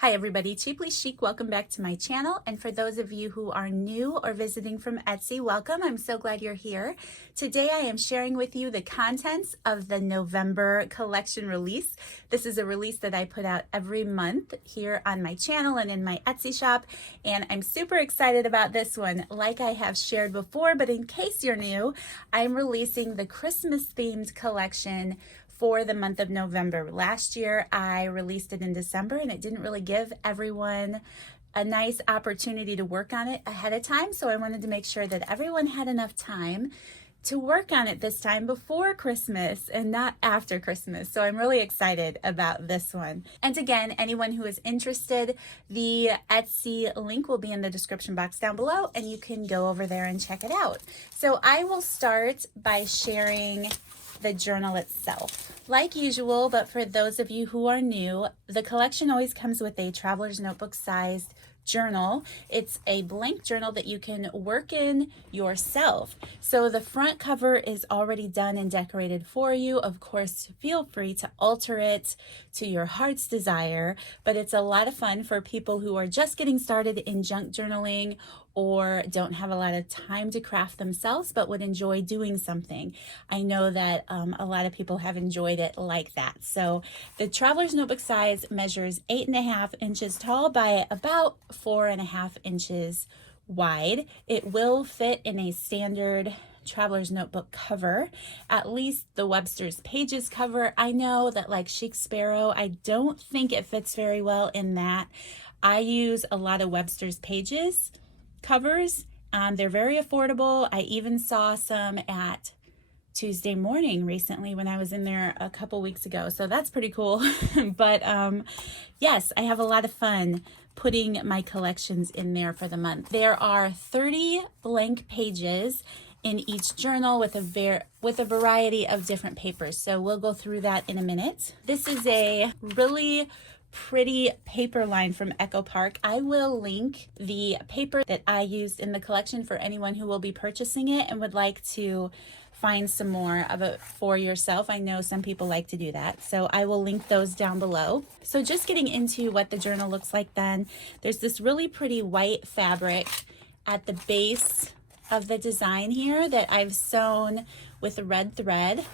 Hi everybody, Cheaply Chic, welcome back to my channel. And for those of you who are new or visiting from Etsy, welcome. I'm so glad you're here. Today I am sharing with you the contents of the November collection release. This is a release that I put out every month here on my channel and in my Etsy shop. And I'm super excited about this one. Like I have shared before, but in case you're new, I'm releasing the Christmas themed collection for the month of November. Last year I released it in December and it didn't really give everyone a nice opportunity to work on it ahead of time. So I wanted to make sure that everyone had enough time to work on it this time before Christmas and not after Christmas. So I'm really excited about this one. And again, anyone who is interested, the Etsy link will be in the description box down below and you can go over there and check it out. So I will start by sharing the journal itself. Like usual, but for those of you who are new, the collection always comes with a traveler's notebook sized journal. It's a blank journal that you can work in yourself. So the front cover is already done and decorated for you. Of course, feel free to alter it to your heart's desire, but it's a lot of fun for people who are just getting started in junk journaling or don't have a lot of time to craft themselves but would enjoy doing something. I know that a lot of people have enjoyed it like that. So the traveler's notebook size measures 8.5 inches tall by about 4.5 inches wide. It will fit in a standard traveler's notebook cover, at least the Webster's Pages cover. I know that like Chic Sparrow, I don't think it fits very well in that. I use a lot of Webster's Pages covers. They're very affordable. I even saw some at Tuesday Morning recently when I was in there a couple weeks ago. So that's pretty cool. But yes, I have a lot of fun putting my collections in there for the month. There are 30 blank pages in each journal with a variety of different papers. So we'll go through that in a minute. This is a really pretty paper line from Echo Park. I will link the paper that I used in the collection for anyone who will be purchasing it and would like to find some more of it for yourself. I know some people like to do that, so I will link those down below. So just getting into what the journal looks like then, there's this really pretty white fabric at the base of the design here that I've sewn with a red thread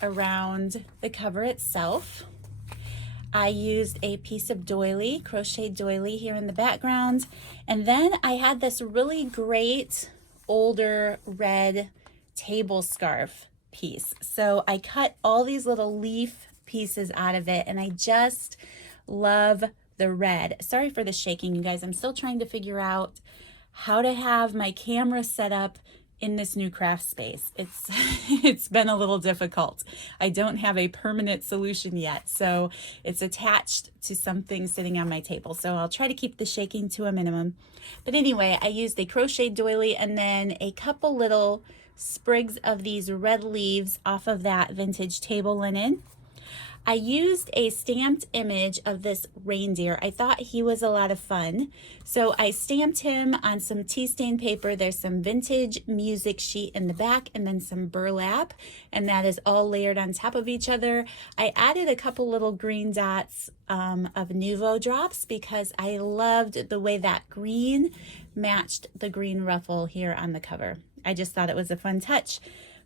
around the cover itself. I used a piece of doily, crochet doily here in the background. And then I had this really great older red table scarf piece. So I cut all these little leaf pieces out of it and I just love the red. Sorry for the shaking, you guys. I'm still trying to figure out how to have my camera set up in this new craft space. It's been a little difficult. I don't have a permanent solution yet, so it's attached to something sitting on my table. So I'll try to keep the shaking to a minimum. But anyway, I used a crochet doily and then a couple little sprigs of these red leaves off of that vintage table linen. I used a stamped image of this reindeer. I thought he was a lot of fun. So I stamped him on some tea stain paper. There's some vintage music sheet in the back and then some burlap, and that is all layered on top of each other. I added a couple little green dots of Nuvo drops because I loved the way that green matched the green ruffle here on the cover. I just thought it was a fun touch.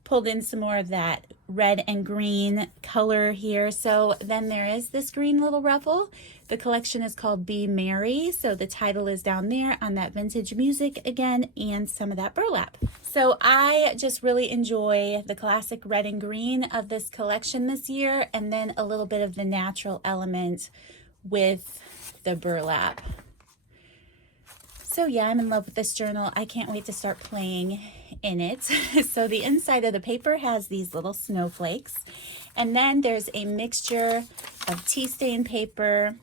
Pulled in some more of that red and green color here. So then there is this green little ruffle. The collection is called Be Merry. So the title is down there on that vintage music again and some of that burlap. So I just really enjoy the classic red and green of this collection this year, and then a little bit of the natural element with the burlap. So yeah, I'm in love with this journal. I can't wait to start playing in it. So the inside of the paper has these little snowflakes, and then there's a mixture of tea stain paper.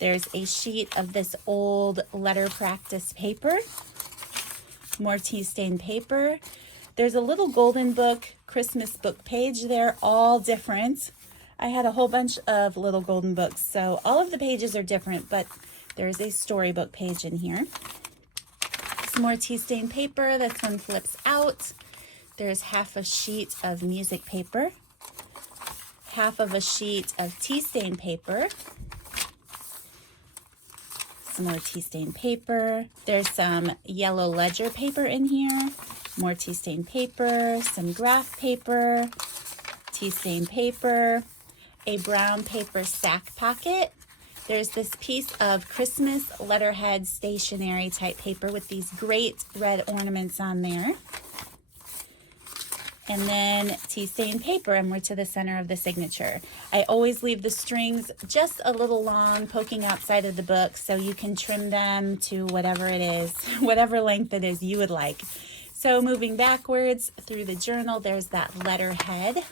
There's a sheet of this old letter practice paper, more tea stain paper. There's a little golden book Christmas book page. They're all different. I had a whole bunch of little golden books, so all of the pages are different, but there's a storybook page in here. Some more tea stain paper. This one flips out. There's half a sheet of music paper, half of a sheet of tea stain paper, some more tea stain paper. There's some yellow ledger paper in here, more tea stain paper, some graph paper, tea stain paper, a brown paper sack pocket. There's this piece of Christmas letterhead stationery type paper with these great red ornaments on there. And then tea stain paper, and we're to the center of the signature. I always leave the strings just a little long, poking outside of the book, so you can trim them to whatever it is, whatever length it is you would like. So moving backwards through the journal, there's that letterhead.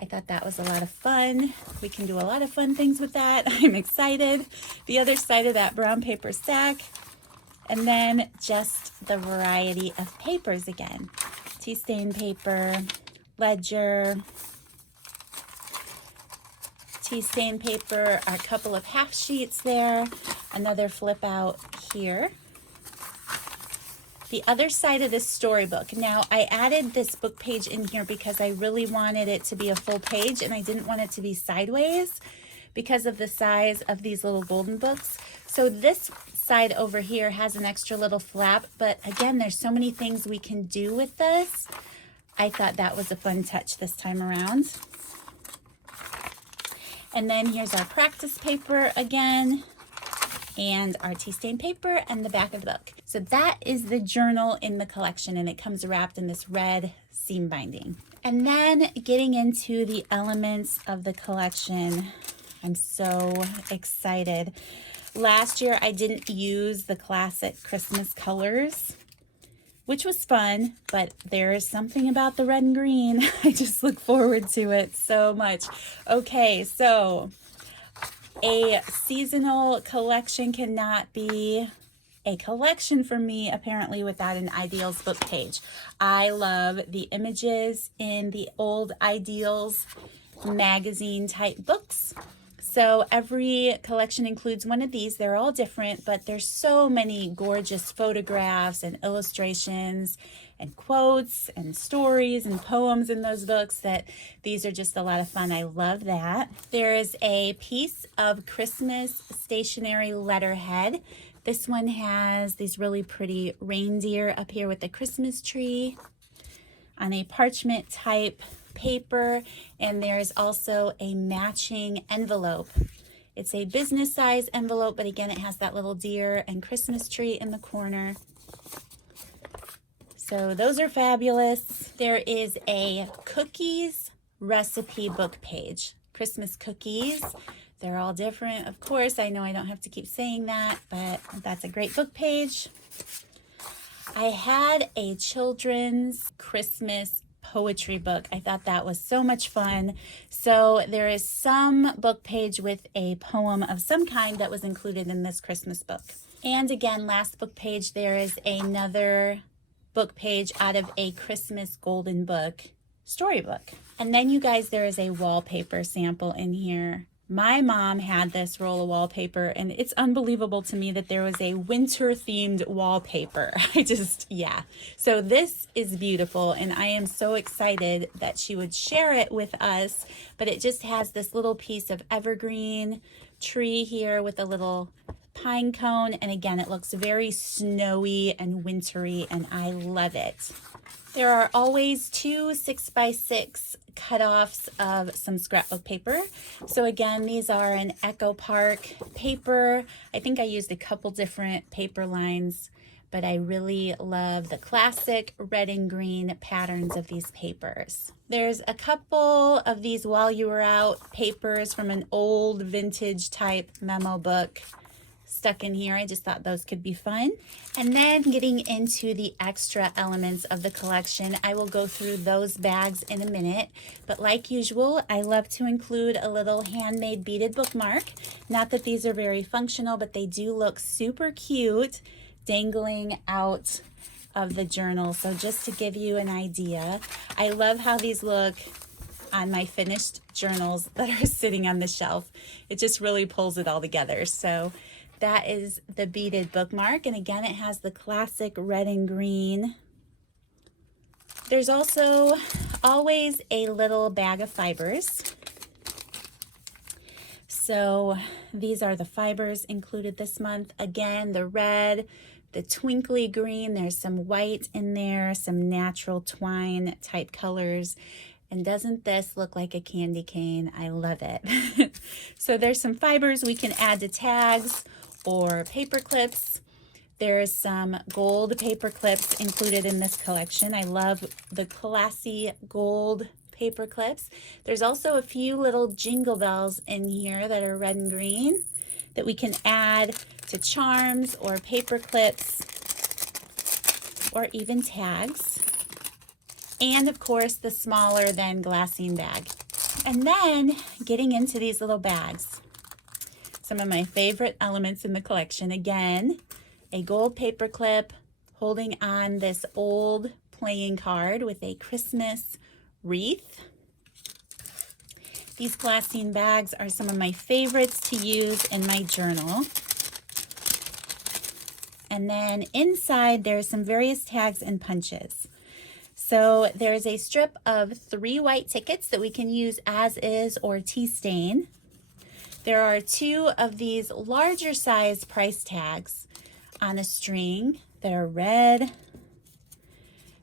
I thought that was a lot of fun. We can do a lot of fun things with that. I'm excited. The other side of that brown paper stack, and then just the variety of papers again. Tea stain paper, ledger, tea stain paper, a couple of half sheets there, another flip out here. The other side of this storybook. Now, I added this book page in here because I really wanted it to be a full page and I didn't want it to be sideways because of the size of these little golden books. So this side over here has an extra little flap, but again, there's so many things we can do with this. I thought that was a fun touch this time around. And then here's our practice paper again, and our tea stain paper and the back of the book. So that is the journal in the collection, and it comes wrapped in this red seam binding. And then getting into the elements of the collection, I'm so excited. Last year, I didn't use the classic Christmas colors, which was fun, but there is something about the red and green. I just look forward to it so much. Okay, so a seasonal collection cannot be a collection for me, apparently, without an Ideals book page. I love the images in the old Ideals magazine type books. So every collection includes one of these. They're all different, but there's so many gorgeous photographs and illustrations and quotes and stories and poems in those books that these are just a lot of fun. I love that. There is a piece of Christmas stationery letterhead. This one has these really pretty reindeer up here with the Christmas tree on a parchment type paper, and there's also a matching envelope. It's a business size envelope, but again, it has that little deer and Christmas tree in the corner. So those are fabulous. There is a cookies recipe book page. Christmas cookies. They're all different. Of course, I know I don't have to keep saying that, but that's a great book page. I had a children's Christmas poetry book. I thought that was so much fun. So there is some book page with a poem of some kind that was included in this Christmas book. And again, last book page, there is another book page out of a Christmas golden book storybook. And then you guys, there is a wallpaper sample in here. My mom had this roll of wallpaper, and it's unbelievable to me that there was a winter themed wallpaper. Yeah. So this is beautiful, and I am so excited that she would share it with us, but it just has this little piece of evergreen tree here with a little pine cone, and again, it looks very snowy and wintry, and I love it. There are always 2 6x6 cutoffs of some scrapbook paper. So again, these are an Echo Park paper. I think I used a couple different paper lines, but I really love the classic red and green patterns of these papers. There's a couple of these While You Were Out papers from an old vintage type memo book stuck in here. I just thought those could be fun. And then getting into the extra elements of the collection, I will go through those bags in a minute. But like usual, I love to include a little handmade beaded bookmark. Not that these are very functional, but they do look super cute dangling out of the journal. So just to give you an idea, I love how these look on my finished journals that are sitting on the shelf. It just really pulls it all together. So that is the beaded bookmark. And again, it has the classic red and green. There's also always a little bag of fibers. So these are the fibers included this month. Again, the red, the twinkly green, there's some white in there, some natural twine type colors. And doesn't this look like a candy cane? I love it. So there's some fibers we can add to tags or paper clips. There's some gold paper clips included in this collection. I love the classy gold paper clips. There's also a few little jingle bells in here that are red and green that we can add to charms or paper clips or even tags. And of course, the smaller than glassine bag. And then getting into these little bags. Some of my favorite elements in the collection. Again, a gold paper clip holding on this old playing card with a Christmas wreath. These glassine bags are some of my favorites to use in my journal. And then inside there's some various tags and punches. So there's a strip of 3 white tickets that we can use as is or tea stain. There are 2 of these larger size price tags on a string that are red.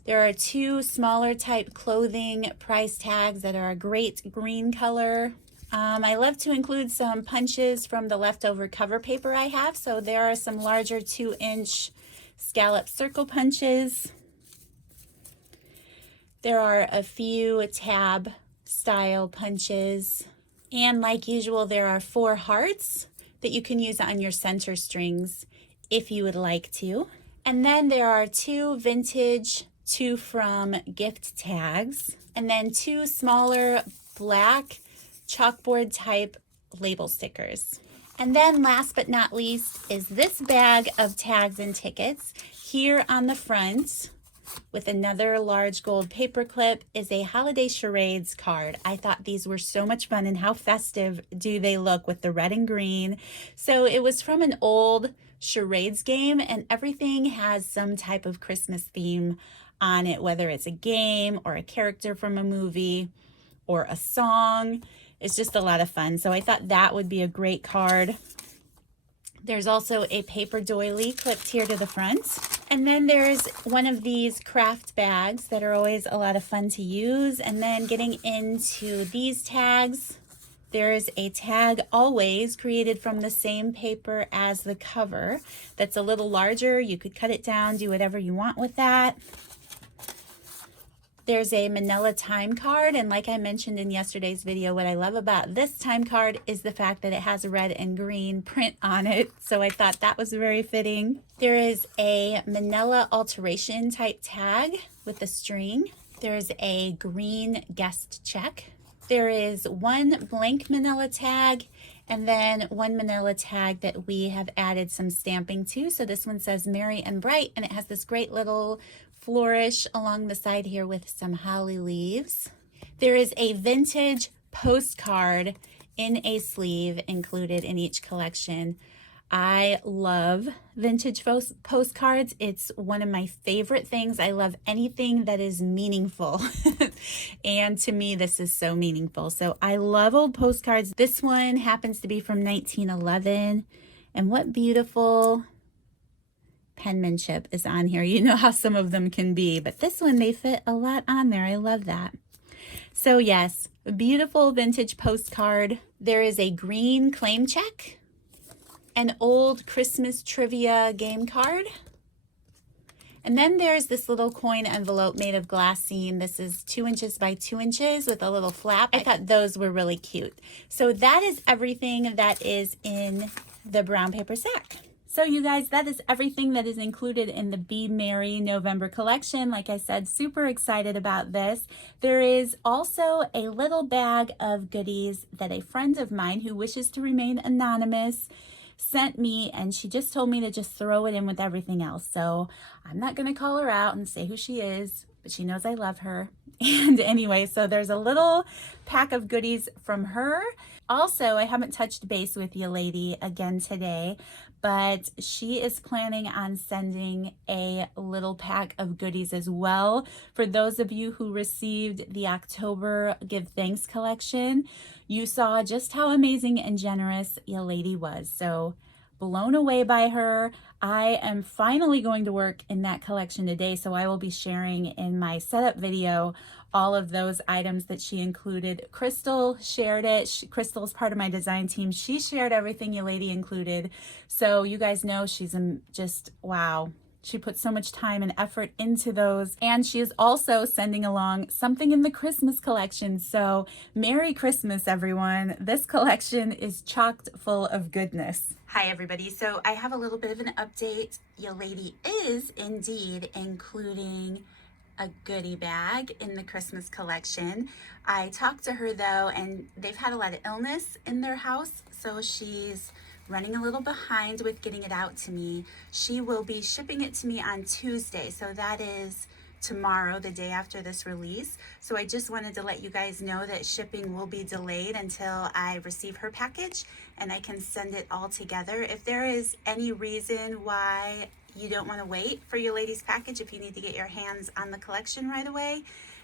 There are 2 smaller type clothing price tags that are a great green color. I love to include some punches from the leftover cover paper I have. So there are some larger 2-inch scallop circle punches. There are a few tab style punches. And like usual, there are 4 hearts that you can use on your center strings if you would like to. And then there are 2 vintage to from gift tags, and then 2 smaller black chalkboard type label stickers. And then last but not least is this bag of tags and tickets. Here on the front with another large gold paper clip is a holiday charades card. I thought these were so much fun, and how festive do they look with the red and green. So it was from an old charades game, and everything has some type of Christmas theme on it, whether it's a game or a character from a movie or a song. It's just a lot of fun. So I thought that would be a great card. There's also a paper doily clipped here to the front. And then there's one of these craft bags that are always a lot of fun to use. And then getting into these tags, there's a tag always created from the same paper as the cover that's a little larger. You could cut it down, do whatever you want with that. There's a manila time card, and like I mentioned in yesterday's video, what I love about this time card is the fact that it has a red and green print on it, so I thought that was very fitting. There is a manila alteration type tag with a string. There's a green guest check. There is 1 blank manila tag, and then 1 manila tag that we have added some stamping to. So this one says Merry and Bright, and it has this great little flourish along the side here with some holly leaves. There is a vintage postcard in a sleeve included in each collection. I love vintage postcards. It's one of my favorite things. I love anything that is meaningful. And to me, this is so meaningful. So I love old postcards. This one happens to be from 1911. And what beautiful penmanship is on here. You know how some of them can be, but this one, they fit a lot on there. I love that. So yes, a beautiful vintage postcard. There is a green claim check, an old Christmas trivia game card, and then there's this little coin envelope made of glassine. This is 2 inches by 2 inches with a little flap. I thought those were really cute. So that is everything that is in the brown paper sack. So you guys, that is everything that is included in the Be Merry November collection. Like I said, super excited about this. There is also a little bag of goodies that a friend of mine who wishes to remain anonymous sent me, and she just told me to just throw it in with everything else. So I'm not going to call her out and say who she is, but she knows I love her. And anyway, so there's a little pack of goodies from her. Also, I haven't touched base with you lady again today, but she is planning on sending a little pack of goodies as well. For those of you who received the October Give Thanks collection, you saw just how amazing and generous your lady was. So blown away by her. I am finally going to work in that collection today, so I will be sharing in my setup video all of those items that she included. Crystal shared it. Crystal's part of my design team. She shared everything your lady included. So you guys know she's just, wow. She put so much time and effort into those. And she is also sending along something in the Christmas collection. So Merry Christmas, everyone. This collection is chocked full of goodness. Hi, everybody. So I have a little bit of an update. Your lady is indeed including a goodie bag in the Christmas collection. I talked to her though, and they've had a lot of illness in their house. So she's running a little behind with getting it out to me. She will be shipping it to me on Tuesday. So that is tomorrow, the day after this release. So I just wanted to let you guys know that shipping will be delayed until I receive her package and I can send it all together. If there is any reason why you don't want to wait for your lady's package, if you need to get your hands on the collection right away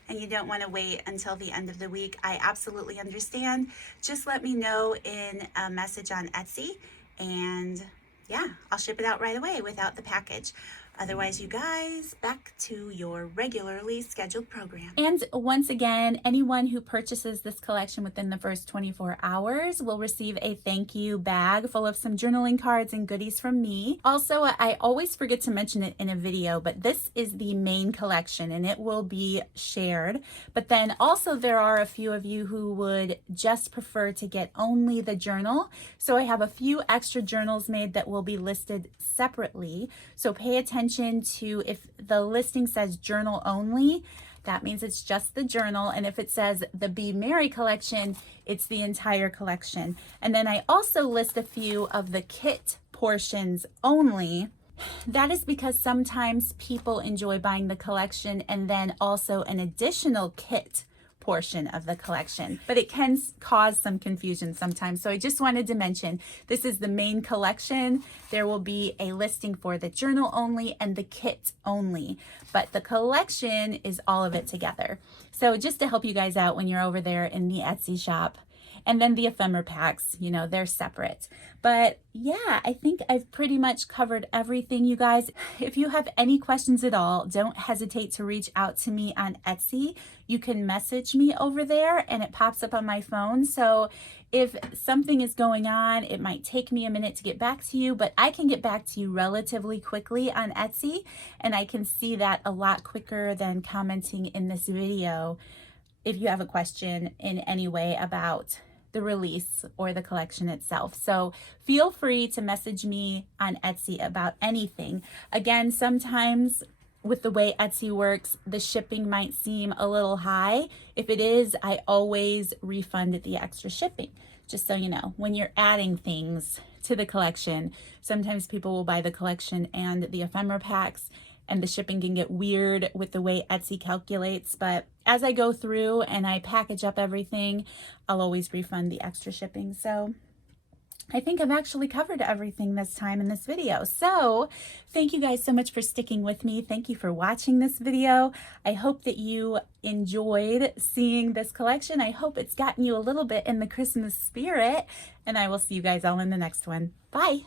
and you don't want to wait until the end of the week, I absolutely understand. Just let me know in a message on Etsy and yeah, I'll ship it out right away without the package. Otherwise, you guys, back to your regularly scheduled program. And once again, anyone who purchases this collection within the first 24 hours will receive a thank you bag full of some journaling cards and goodies from me. Also, I always forget to mention it in a video, but this is the main collection and it will be shared. But then also there are a few of you who would just prefer to get only the journal. So I have a few extra journals made that will be listed separately. So pay attention to if the listing says journal only, that means it's just the journal. And if it says the Be Merry collection, it's the entire collection. And then I also list a few of the kit portions only. That is because sometimes people enjoy buying the collection and then also an additional kit portion of the collection, but it can cause some confusion sometimes. So I just wanted to mention this is the main collection. There will be a listing for the journal only and the kit only, but the collection is all of it together. So just to help you guys out when you're over there in the Etsy shop. And then the ephemera packs, you know, they're separate. But yeah, I think I've pretty much covered everything, you guys. If you have any questions at all, don't hesitate to reach out to me on Etsy. You can message me over there and it pops up on my phone. So if something is going on, it might take me a minute to get back to you, but I can get back to you relatively quickly on Etsy. And I can see that a lot quicker than commenting in this video if you have a question in any way about the release or the collection itself. So feel free to message me on Etsy about anything. Again, sometimes with the way Etsy works, the shipping might seem a little high. If it is, I always refund the extra shipping. Just so you know, when you're adding things to the collection, sometimes people will buy the collection and the ephemera packs, and the shipping can get weird with the way Etsy calculates. But as I go through and I package up everything, I'll always refund the extra shipping. So I think I've actually covered everything this time in this video. So thank you guys so much for sticking with me. Thank you for watching this video. I hope that you enjoyed seeing this collection. I hope it's gotten you a little bit in the Christmas spirit, and I will see you guys all in the next one. Bye.